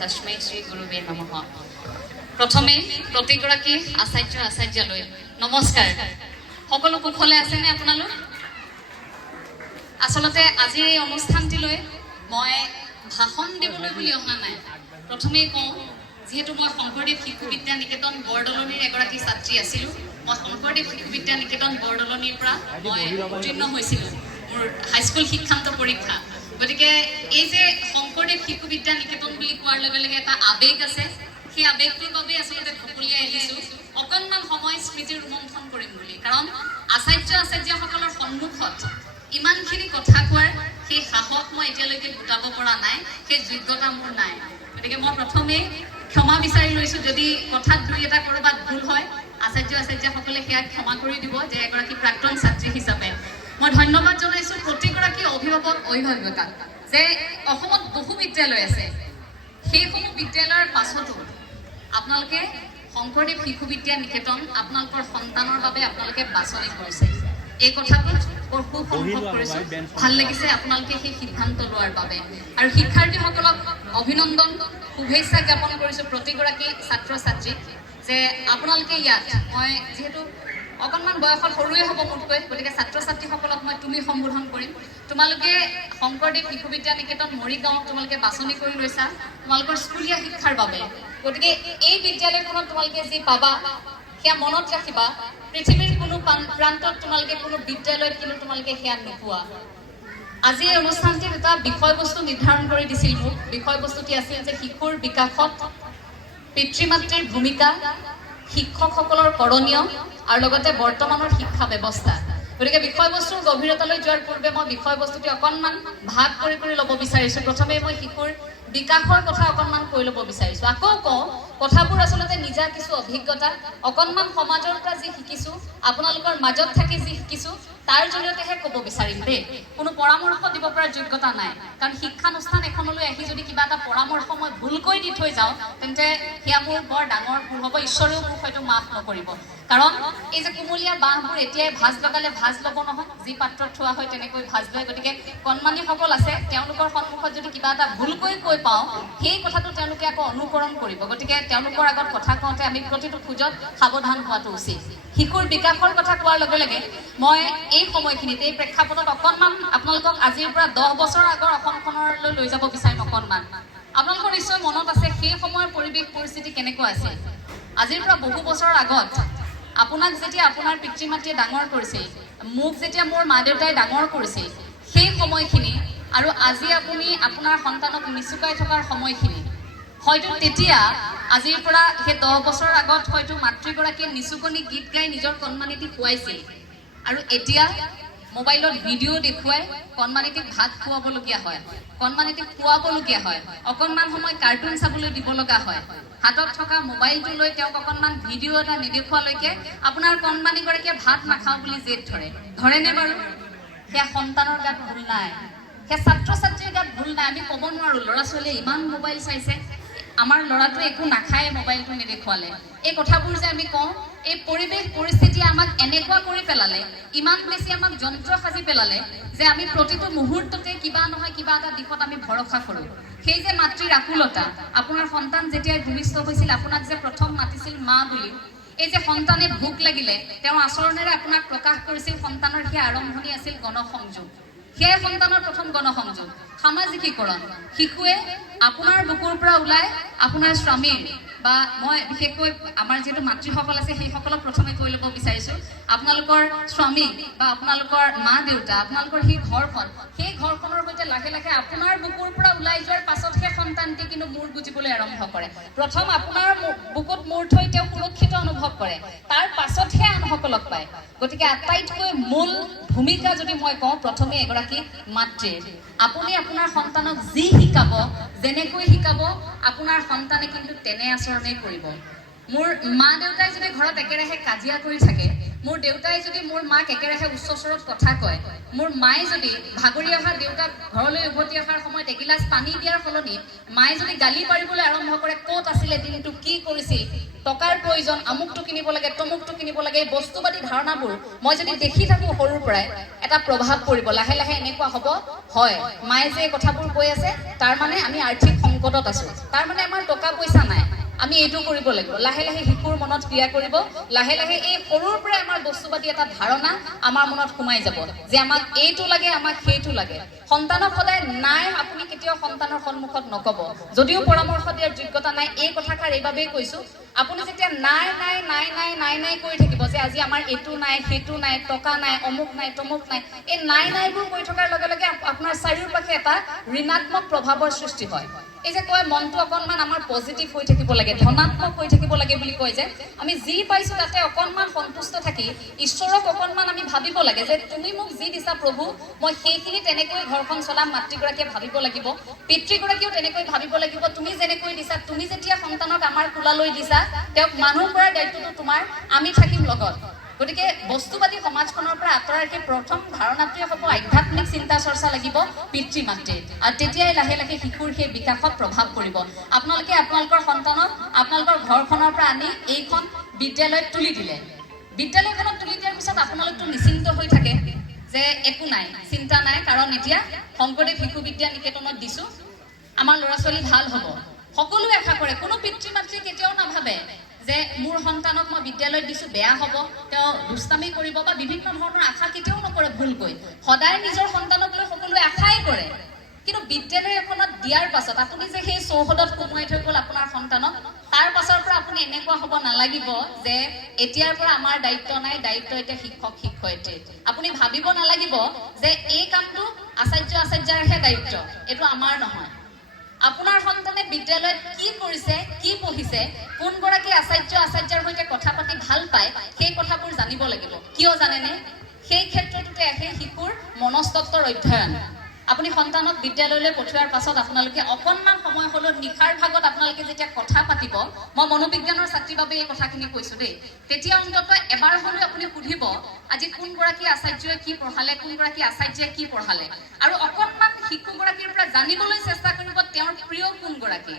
তস্मै শ্ৰী গুৰুৱে নমঃ। প্ৰথমে প্ৰতিগৰাকী আচাৰ্য আচাৰ্যালৈ নমস্কাৰ। সকলো কুশলে আছেনে আপোনালোক? আচলতে আজিৰ এই অনুষ্ঠানটিলৈ মই ভাষণ দিবলৈ বুলি অহা নাই। প্ৰথমেই কওঁ, যিহেতু মই শংকৰদেৱ শিশু বিদ্যা নিকেতন বৰদলনিৰ এগৰাকী ছাত্ৰী আছিলোঁ। মই শংকৰদেৱ শিশু বিদ্যা নিকেতন বৰদলনিৰ পৰা মই উত্তীৰ্ণ হৈছিলোঁ মোৰ হাইস্কুল শিক্ষান্ত পৰীক্ষা। গতিকে এই যে শংকৰদেৱ শিশু বিদ্যা নিকেতন বুলি কোৱাৰ লগে লগে এটা আৱেগ আছে। সেই আৱেগটোৰ বাবে আচলতে ঢকলিয়াই আহিছোঁ অকণমান সময় স্মৃতি ৰোমন্থন কৰিম বুলি। কাৰণ আচাৰ্য আচাৰ্যসকলৰ সন্মুখত ইমানখিনি কথা কোৱাৰ সেই সাহস মই এতিয়ালৈকে গোটাব পৰা নাই, সেই যোগ্যতা মোৰ নাই। গতিকে মই প্ৰথমেই ক্ষমা বিচাৰি লৈছোঁ যদি কথাত দুই এটা ক'ৰবাত ভুল হয়। আচাৰ্য আচাৰ্যসকলে সেয়া ক্ষমা কৰি দিব যে এগৰাকী প্ৰাক্তন ছাত্ৰী হিচাপে মই ধন্যবাদ জনাইছোঁ প্ৰতিগৰাকী অভিভাৱক অভিভাৱিকাক যে অসমত বহু বিদ্যালয় আছে, সেইসমূহ বিদ্যালয়ৰ পাছতো আপোনালোকে শংকৰদেৱ শিশু বিদ্যা নিকেতন আপোনালোকৰ সন্তানৰ বাবে আপোনালোকে বাছনি কৰিছে। এই কথাটোত বৰ সুখ অনুভৱ কৰিছোঁ, ভাল লাগিছে আপোনালোকে সেই সিদ্ধান্ত লোৱাৰ বাবে। আৰু শিক্ষাৰ্থীসকলক অভিনন্দন শুভেচ্ছা জ্ঞাপন কৰিছোঁ প্ৰতিগৰাকী ছাত্ৰ ছাত্ৰীক যে আপোনালোকে ইয়াত, মই যিহেতু অকণমান বয়সত সৰুৱে হ'ব মোতকৈ, গতিকে ছাত্ৰ ছাত্ৰীসকলক মই তুমি সম্বোধন কৰিম। তোমালোকে শংকৰদেৱ শিশু বিদ্যা নিকেতন মৰিগাঁৱক তোমালোকে বাছনি কৰি লৈছা তোমালোকৰ স্কুলীয়া শিক্ষাৰ বাবে। গতিকে এই বিদ্যালয়খনত তোমালোকে যি পাবা সেয়া মনত ৰাখিবা। পৃথিৱীৰ কোনো প্ৰান্তত তোমালোকে কোনো বিদ্যালয়ত কিন্তু তোমালোকে সেয়া নোপোৱা। আজি এই অনুষ্ঠানটিত এটা বিষয়বস্তু নিৰ্ধাৰণ কৰি দিছিল মোক। বিষয়বস্তুটি আছিল যে শিশুৰ বিকাশত পিতৃ মাতৃৰ ভূমিকা, শিক্ষকসকলৰ কৰণীয় আৰু লগতে বৰ্তমানৰ শিক্ষা ব্যৱস্থা। গতিকে বিষয়বস্তুৰ গভীৰতালৈ যোৱাৰ পূৰ্বে মই বিষয়বস্তুটি অকণমান ভাগ কৰি ল'ব বিচাৰিছোঁ। প্ৰথমে মই শিশুৰ বিকাশৰ কথা অকণমান কৈ ল'ব বিচাৰিছোঁ। আকৌ কওঁ, কথাবোৰ আচলতে নিজা কিছু অভিজ্ঞতা, অকণমান সমাজৰ পৰা যি শিকিছোঁ, আপোনালোকৰ মাজত থাকি যি শিকিছোঁ তাৰ জৰিয়তেহে ক'ব বিচাৰিম দেই। কোনো পৰামৰ্শ দিব পৰা যোগ্যতা নাই, কাৰণ শিক্ষানুষ্ঠান এখনলৈ আহি যদি কিবা এটা পৰামৰ্শ মই ভুলকৈ দি থৈ যাওঁ তেন্তে সেয়া মোৰ বৰ ডাঙৰ ভুল হ'ব। ঈশ্বৰেও মোক হয়তো মাফ নকৰিব। কাৰণ এই যে কুমলীয়া বাঁহবোৰ এতিয়াই ভাজ লগালে ভাজ ল'ব নহয়, যি পাত্ৰত থোৱা হয় তেনেকৈ ভাজ লয়। গতিকে কণমানিসকল আছে, তেওঁলোকৰ সন্মুখত যদি কিবা এটা ভুলকৈ কৈ পাওঁ সেই কথাটো তেওঁলোকে আকৌ অনুকৰণ কৰিব। গতিকে তেওঁলোকৰ আগত কথা কওঁতে আমি প্ৰতিটো খোজত সাৱধান হোৱাটো উচিত। শিশুৰ বিকাশৰ কথা কোৱাৰ লগে লগে মই এই সময়খিনিত এই প্ৰেক্ষাপটত অকণমান আপোনালোকক আজিৰ পৰা 10 বছৰ আগৰ অসমখনলৈ লৈ যাব বিচাৰিম। অকণমান আপোনালোকৰ নিশ্চয় মনত আছে সেই সময়ৰ পৰিৱেশ পৰিস্থিতি কেনেকুৱা আছিল। আজিৰ পৰা বহু বছৰ আগত আপোনাক যেতিয়া আপোনাৰ পিতৃ মাতৃয়ে ডাঙৰ কৰিছিল, মোক যেতিয়া মোৰ মা দেউতাই ডাঙৰ কৰিছিল, সেই সময়খিনি আৰু আজি আপুনি আপোনাৰ সন্তানক নিচুকাই থকাৰ সময়খিনি, হয়তো তেতিয়া আজিৰ পৰা সেই 10 বছৰ আগত হয়তো মাতৃগৰাকীয়ে নিচুকনি গীত গাই নিজৰ কণমানিটিক খুৱাইছিল। আৰু এতিয়া মোবাইলত ভিডিঅ' দেখুৱাই কণমানিটিক ভাত খুৱাবলগীয়া হয়, কণমানিটিক খুৱাবলগীয়া হয়, অকণমান সময় কাৰ্টুন চাবলৈ দিব লগা হয়। হাতত থকা মোবাইলটো লৈ তেওঁক অকণমান ভিডিঅ' এটা নেদেখুৱালৈকে আপোনাৰ কণমানিগৰাকীয়ে ভাত নাখাওঁ বুলি জেদ ধৰেনে বাৰু? সেয়া সন্তানৰ গাত ভুল নাই, সেয়া ছাত্ৰ ছাত্ৰীৰ গাত ভুল নাই। আমি ক'ব নোৱাৰোঁ ল'ৰা ছোৱালীয়ে ইমান মোবাইল চাইছে, আমাৰ ল'ৰাটোৱে একো নাখায় মোবাইলটো নেদেখুৱালে। এই কথাবোৰ যে আমি কওঁ, এই পৰিৱেশ পৰিস্থিতিয়ে আমাক এনেকুৱা কৰি পেলালে, ইমান বেছি আমাক যন্ত্ৰ সাজি পেলালে যে আমি প্ৰতিটো মুহূৰ্ততে কিবা নহয় কিবা এটা দিশত আমি ভৰসা কৰোঁ। সেই যে মাতৃৰ আকুলতা, আপোনাৰ সন্তান যেতিয়া ভূমিষ্ঠ হৈছিল আপোনাক যে প্ৰথম মাতিছিল মা বুলি, এই যে সন্তানে ভোক লাগিলে তেওঁৰ আচৰণেৰে আপোনাক প্ৰকাশ কৰিছিল, সন্তানৰ সেই আৰম্ভণি আছিল গণসংযোগ। সেয়াই সন্তানৰ প্ৰথম গণসংযোগ, সামাজিকীকৰণ। শিশুৱে আপোনাৰ বুকুৰ পৰা ওলাই আপোনাৰ স্বামীৰ বা মই বিশেষকৈ আমাৰ যিহেতু মাতৃসকল আছে সেইসকলক প্ৰথমে কৈ ল'ব বিচাৰিছোঁ, আপোনালোকৰ স্বামী বা আপোনালোকৰ মা দেউতা, আপোনালোকৰ সেই ঘৰখনৰ সৈতে লাহে লাহে আপোনাৰ বুকুৰ পৰা ওলাই যোৱাৰ পাছতহে সন্তানটি কিন্তু মূৰ বুজিবলৈ আৰম্ভ কৰে। প্ৰথম আপোনাৰ বুকুত মূৰ থৈ তেওঁ সুৰক্ষিত অনুভৱ কৰে, তাৰ পাছতহে আনসকলক পায়। গতিকে আটাইতকৈ মূল ভূমিকা যদি মই কওঁ, প্ৰথমে এগৰাকী মাতৃৰ। আপুনি আপোনাৰ সন্তানক যি শিকাব, যেনেকৈ শিকাব, আপোনাৰ সন্তানে কিন্তু তেনে আচৰণেই কৰিব। মোৰ মা দেউতাই যদি ঘৰত একেৰাহে কাজিয়া কৰি থাকে, মোৰ দেউতাই যদি মোৰ মাক একেৰাহে উচ্চ স্বৰত কথা কয়, মোৰ মায়ে যদি ভাগৰি অহা দেউতাক ঘৰলৈ উভতি অহাৰ সময়ত এগিলাচ পানী দিয়াৰ সলনি মায়ে যদি গালি পাৰিবলৈ আৰম্ভ কৰে, ক'ত আছিলে দিনটো, কি কৰিছিল, টকাৰ প্ৰয়োজন, আমুকটো কিনিব লাগে, তমুকটো কিনিব লাগে, এই বস্তুবাদী ধাৰণাবোৰ মই যদি দেখি থাকো সৰুৰ পৰাই, এটা প্ৰভাৱ পৰিব। লাহে লাহে এনেকুৱা হ'ব, হয় মায়ে যে এই কথাবোৰ কৈ আছে তাৰ মানে আমি আৰ্থিক সংকটত আছো, তাৰ মানে আমাৰ টকা পইচা নাই, আমি এইটো কৰিব লাগিব। লাহে লাহে শিশুৰ মনত ক্ৰিয়া কৰিব, লাহে লাহে এই সৰুৰ পৰাই আমাৰ বস্তুবাদী এটা ধাৰণা আমাৰ মনত সোমাই যাব যে আমাক এইটো লাগে, আমাক সেইটো লাগে। সন্তানক সদায় নাই আপুনি কেতিয়াও সন্তানৰ সন্মুখত নকব, যদিও পৰামৰ্শ দিয়াৰ যোগ্যতা নাই। এই কথাষাৰ এইবাবেই কৈছো, আপুনি যেতিয়া নাই নাই নাই নাই নাই নাই কৰি থাকিব যে আজি আমাৰ এইটো নাই, সেইটো নাই, টকা নাই, অমুক নাই, তমুক নাই, এই নাই নাইবোৰ কৰি থকাৰ লগে লগে আপোনাৰ চাৰিওপাশে এটা ঋণাত্মক প্ৰভাৱৰ সৃষ্টি হয়। এই যে কয় মনটো অকণমান আমাৰ পজিটিভ হৈ থাকিব লাগে, ধনাত্মক হৈ থাকিব লাগে বুলি কয় যে, আমি যি পাইছো তাতে অকণমান সন্তুষ্ট থাকি ঈশ্বৰক অকণমান আমি ভাবিব লাগে যে তুমি মোক যি দিছা প্ৰভু, মই সেইখিনি তেনেকৈ ঘৰখন চলাম। মাতৃগৰাকীয়ে ভাবিব লাগিব, পিতৃগৰাকীয়েও তেনেকৈ ভাবিব লাগিব, তুমি যেনেকৈ দিছা, তুমি যেতিয়া সন্তানক আমাৰ কোলালৈ দিছা, তেওঁক মানুহ কৰাৰ দায়িত্বটো তোমাৰ, আমি থাকিম লগত। গতিকে বস্তুবাদী সমাজখনৰ পৰা আঁতৰাৰ সেই প্ৰথম ধাৰণাটোৱে হ'ব আধ্যাত্মিক চিন্তা চৰ্চা লাগিব পিতৃ মাতৃৰ, আৰু তেতিয়াই লাহে লাহে শিশুৰ সেই বিকাশত প্ৰভাৱ পৰিব। আপোনালোকে আপোনালোকৰ সন্তানক আপোনালোকৰ ঘৰখনৰ পৰা আনি এইখন বিদ্যালয়ত তুলি দিলে, বিদ্যালয়খনত তুলি দিয়াৰ পিছত আপোনালোকতো নিশ্চিন্ত হৈ থাকে যে একো নাই, চিন্তা নাই, কাৰণ এতিয়া শংকৰদেৱ শিশু বিদ্যা নিকেতনত দিছো, আমাৰ ল'ৰা ছোৱালী ভাল হ'ব। সকলোৱে আশা কৰে, কোনো পিতৃ মাতৃয়ে কেতিয়াও নাভাবে যে মোৰ সন্তানক মই বিদ্যালয়ত দিছো বেয়া হ'ব, তেওঁ দুষ্টামি কৰিব, বা বিভিন্ন ধৰণৰ আশা কেতিয়াও নকৰে ভুলকৈ। সদায় নিজৰ সন্তানক লৈ সকলোৱে আশাই কৰে, কিন্তু বিদ্যালয় এখনত দিয়াৰ পাছত আপুনি যে সেই চৌহদত সোমোৱাই থৈ গ'ল আপোনাৰ সন্তানক, তাৰ পাছৰ পৰা আপুনি এনেকুৱা হ'ব নালাগিব যে এতিয়াৰ পৰা আমাৰ দায়িত্ব নাই, দায়িত্ব এতিয়া শিক্ষক শিক্ষয়িত্ৰী। আপুনি ভাবিব নালাগিব যে এই কামটো আচাৰ্য আচাৰ্যাৰহে দায়িত্ব, এইটো আমাৰ নহয়। আপোনাৰ সন্তানে বিদ্যালয়ত কি কৰিছে, কি পঢ়িছে, কোনগৰাকী আচাৰ্য আচাৰ্যাৰ সৈতে কথা পাতি ভাল পায়, সেই কথাবোৰ জানিব লাগিব। কিয় জানেনে? সেই ক্ষেত্ৰটোতে আহে শিশুৰ মনস্তত্বৰ অধ্যয়ন। আপুনি সন্তানক বিদ্যালয়লৈ পঠিওৱাৰ পাছত আপোনালোকে অকণমান সময় হ'লেও নিশাৰ ভাগত আপোনালোকে যেতিয়া কথা পাতিব, মই মনোবিজ্ঞানৰ ছাত্ৰীৰ বাবে এই কথাখিনি কৈছো দেই, তেতিয়া অন্ততঃ এবাৰ হ'লেও আপুনি সুধিব আজি কোনগৰাকী আচাৰ্যই কি পঢ়ালে, কোনগৰাকী আচাৰ্যই কি পঢ়ালে, আৰু অকণমান শিশুগৰাকীৰ পৰা জানিবলৈ চেষ্টা কৰিব তেওঁৰ প্ৰিয় কোনগৰাকী,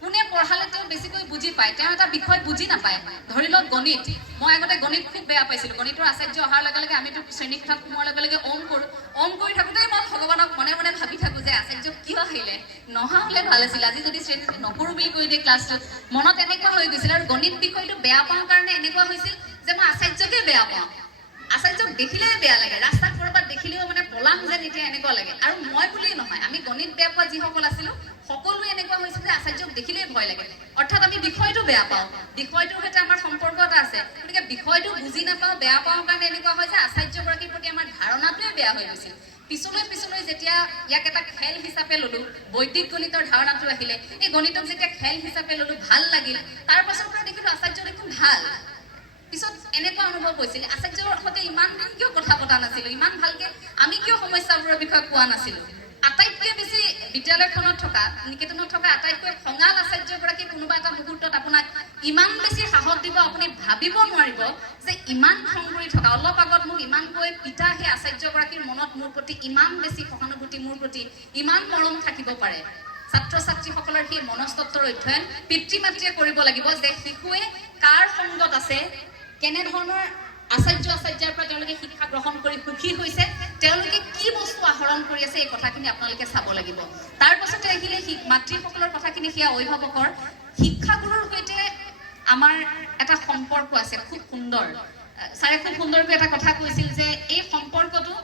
কোনে পঢ়ালে তেওঁ বেছিকৈ বুজি পায়, তেওঁ এটা বিষয় বুজি নাপায়। ধৰি লওক গণিত, মই আগতে গণিত খুব বেয়া পাইছিলো, গণিতৰ আচাৰ্য অহাৰ লগে লগে আমিতো শ্ৰেণীকোঠাত সোমোৱাৰ লগে লগে অং কৰি থাকোঁতে মই ভগৱানক মনে মনে ভাবি থাকো যে আচাৰ্য কিয় আহিলে, নহা হ'লে ভাল আছিল, আজি যদি শ্ৰেণীত নকৰো বুলি কৈ দিয়ে ক্লাছটোত। মনত এনেকুৱা হৈ গৈছিল, আৰু গণিত বিষয়টো বেয়া পাওঁ কাৰণে এনেকুৱা হৈছিল যে মই আচাৰ্যকে বেয়া পাওঁ, আচাৰ্যক দেখিলেই বেয়া লাগে, ৰাস্তাত ক'ৰবাত দেখিলেও মানে পলাম যেন এতিয়া এনেকুৱা লাগে। আৰু মই বুলিয়েই নহয়, আমি গণিত বেয়া পোৱা যিসকল আছিলো সকলোৱে এনেকুৱা হৈছিল যে আচাৰ্যক দেখিলেই ভয় লাগে, অৰ্থাৎ আমি বিষয়টো বেয়া পাওঁ, বিষয়টোৰ সৈতে আমাৰ সম্পৰ্ক এটা আছে। গতিকে বিষয়টো বুজি নাপাওঁ, বেয়া পাওঁ কাৰণে এনেকুৱা হয় যে আচাৰ্যগৰাকীৰ প্ৰতি আমাৰ ধাৰণাটোৱে বেয়া হৈ গৈছিল। পিছলৈ পিছলৈ যেতিয়া ইয়াক এটা খেল হিচাপে ললো, বৈদিক গণিতৰ ধাৰণাটো আহিলে, এই গণিতক যেতিয়া খেল হিচাপে ললো, ভাল লাগিল, তাৰ পাছৰ পৰা দেখিলো আচাৰ্য দেখোন ভাল। পিছত এনেকুৱা অনুভৱ হৈছিল আচাৰ্যৰ সৈতে ইমান দিন কিয় কথা পতা নাছিলো, ইমান ভালকে আমি কিয় সমস্যাবোৰৰ বিষয়ে কোৱা নাছিলো। আটাইতকৈ বেছি বিদ্যালয়খনত থকা, নিকেতনত থকা আটাইতকৈ খঙাল আচাৰ্যগৰাকী কোনোবা এটা মুহূৰ্তত আপোনাক ইমান বেছি সাহস দিব, আপুনি ভাবিব নোৱাৰিব যে ইমান খং কৰি থকা, অলপ আগত মোক ইমানকৈ পিতা সেই আচাৰ্যগৰাকীৰ মনত মোৰ প্ৰতি ইমান বেছি সহানুভূতি, মোৰ প্ৰতি ইমান মৰম থাকিব পাৰে। ছাত্ৰ ছাত্ৰীসকলৰ সেই মনস্তত্বৰ অধ্যয়ন পিতৃ মাতৃয়ে কৰিব লাগিব যে শিশুৱে কাৰ সংগত আছে, কেনেধৰণৰ আচাৰ্য আচাৰ্যাৰ পৰা তেওঁলোকে শিক্ষা গ্ৰহণ কৰি সুখী হৈছে, তেওঁলোকে কি বস্তু আহৰণ কৰি আছে, এই কথাখিনি আপোনালোকে চাব লাগিব। তাৰ পাছতে আহিলে মাতৃসকলৰ কথাখিনি, সেয়া অভিভাৱকৰ শিক্ষাগুৰুৰ সৈতে আমাৰ এটা সম্পৰ্ক আছে খুব সুন্দৰ। ছাৰে খুব সুন্দৰকৈ এটা কথা কৈছিল যে এই সম্পৰ্কটো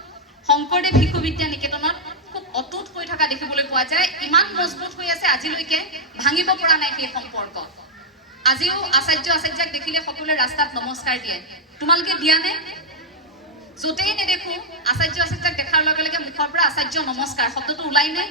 শংকৰদেৱ শিশু বিদ্যা নিকেতনত খুব অটুট হৈ থকা দেখিবলৈ পোৱা যায়, ইমান মজবুত হৈ আছে, আজিলৈকে ভাঙিব পৰা নাই সেই সম্পৰ্ক। আজিও আচাৰ্য আচাৰ্যাক দেখিলে সকলোৱে ৰাস্তাত নমস্কাৰ দিয়ে, তোমালোকে দিয়া নে? য'তেই নেদেখো আচাৰ্য আচাৰ্যাক দেখাৰ লগে লগে মুখৰ পৰা আচাৰ্য নমস্কাৰ শব্দটো ওলাই নাই।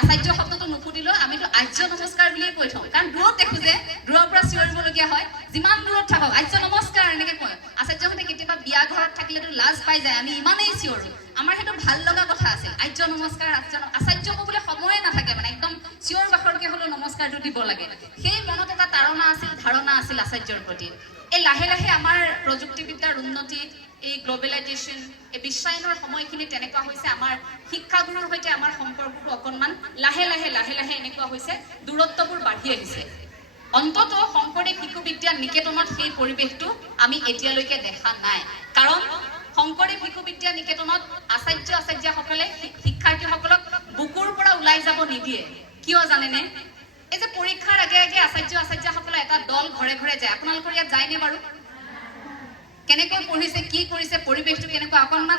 আচাৰ্য শব্দটো নুফুটিলেও আমিতো আৰ্য নমস্কাৰ বুলিয়ে কৈ থওঁ, কাৰণ দূৰত দেখো যে দূৰৰ পৰা চিঞৰিবলগীয়া হয়, যিমান দূৰত থাকক আৰ্য নমস্কাৰ এনেকে কয়। আচাৰ্যহঁতে কেতিয়াবা বিয়া ঘৰত থাকিলেতো লাজ পাই যায়, আমি ইমানেই চিঞৰো, আমাৰ সেইটো ভাল লগা কথা আছিল। আৰ্য নমস্কাৰ, আচাৰ্য ক'বলৈ সময়ে নাথাকে, মানে একদম চিঞৰ বাখৰকে হ'লেও নমস্কাৰটো দিব লাগে। সেই মনত এটা তাৰণা আছিল, ধাৰণা আছিল আচাৰ্যৰ প্ৰতি। এই লাহে লাহে আমাৰ প্ৰযুক্তিবিদ্যাৰ উন্নতি, এই গ্ল'বেলাইজেশ্যন, এই বিশ্বায়নৰ সময়খিনি তেনেকুৱা হৈছে, আমাৰ শিক্ষাগুৰুৰ সৈতে আমাৰ সম্পৰ্কটো অকণমান লাহে লাহে এনেকুৱা হৈছে, দূৰত্ববোৰ বাঢ়ি আহিছে। অন্তত শংকৰদেৱ শিশু বিদ্যা নিকেতনত সেই পৰিৱেশটো আমি এতিয়ালৈকে দেখা নাই। কাৰণ শংকৰদেৱ শিশু বিদ্যা নিকেতনত আচাৰ্যসকলে শিক্ষাৰ্থীসকলক বুকুৰ পৰা ওলাই যাব নিদিয়ে। কিয় জানেনে? এই যে পৰীক্ষাৰ আগে আগে আচাৰ্যসকলে এটা দল ঘৰে ঘৰে যায়। আপোনালোকৰ ইয়াত যায়নে বাৰু? কেনেকৈ পঢ়িছে, কি কৰিছে, পৰিৱেশটো কেনেকুৱা, অকণমান